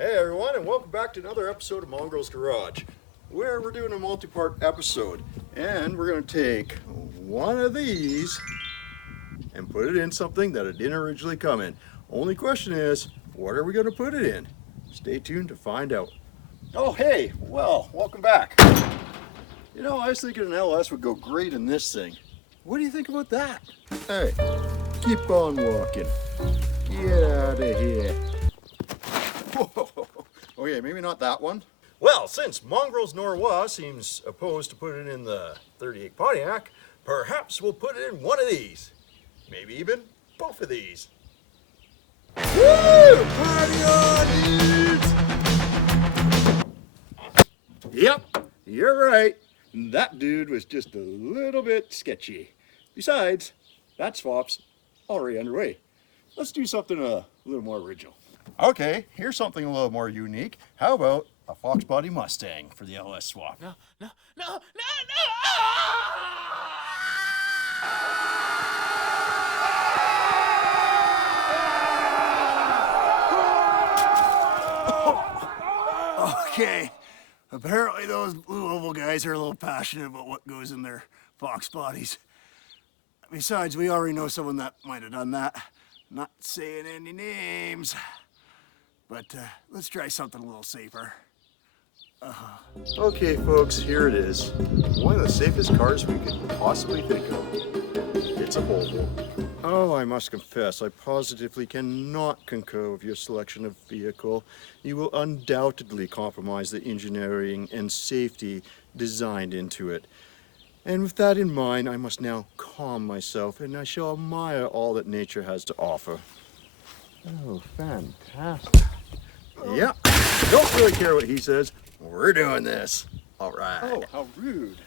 Hey everyone, and welcome back to another episode of Mongrels Garage, where we're doing a multi-part episode, and we're going to take one of these and put it in something that it didn't originally come in. Only question is, what are we going to put it in? Stay tuned to find out. Oh hey, well, welcome back. You know, I was thinking an LS would go great in this thing. What do you think about that? Hey, keep on walking. Get out of here. Oh yeah, maybe not that one. Well, since Mongrels Norwa seems opposed to putting it in the 38 Pontiac, perhaps we'll put it in one of these. Maybe even both of these. Woo! Party on, dudes! Yep, you're right. That dude was just a little bit sketchy. Besides, that swap's already underway. Let's do something a little more original. Okay, here's something a little more unique. How about a Fox Body Mustang for the LS swap? No. Okay, apparently those blue oval guys are a little passionate about what goes in their Fox bodies. Besides, we already know someone that might have done that. Not saying any names, but let's try something a little safer. Okay, folks, here it is. One of the safest cars we could possibly think of. It's a Volvo. Oh, I must confess, I positively cannot concur with your selection of vehicle. You will undoubtedly compromise the engineering and safety designed into it. And with that in mind, I must now calm myself and I shall admire all that nature has to offer. Oh, fantastic. Yeah, don't really care what he says. We're doing this. All right. Oh, how rude.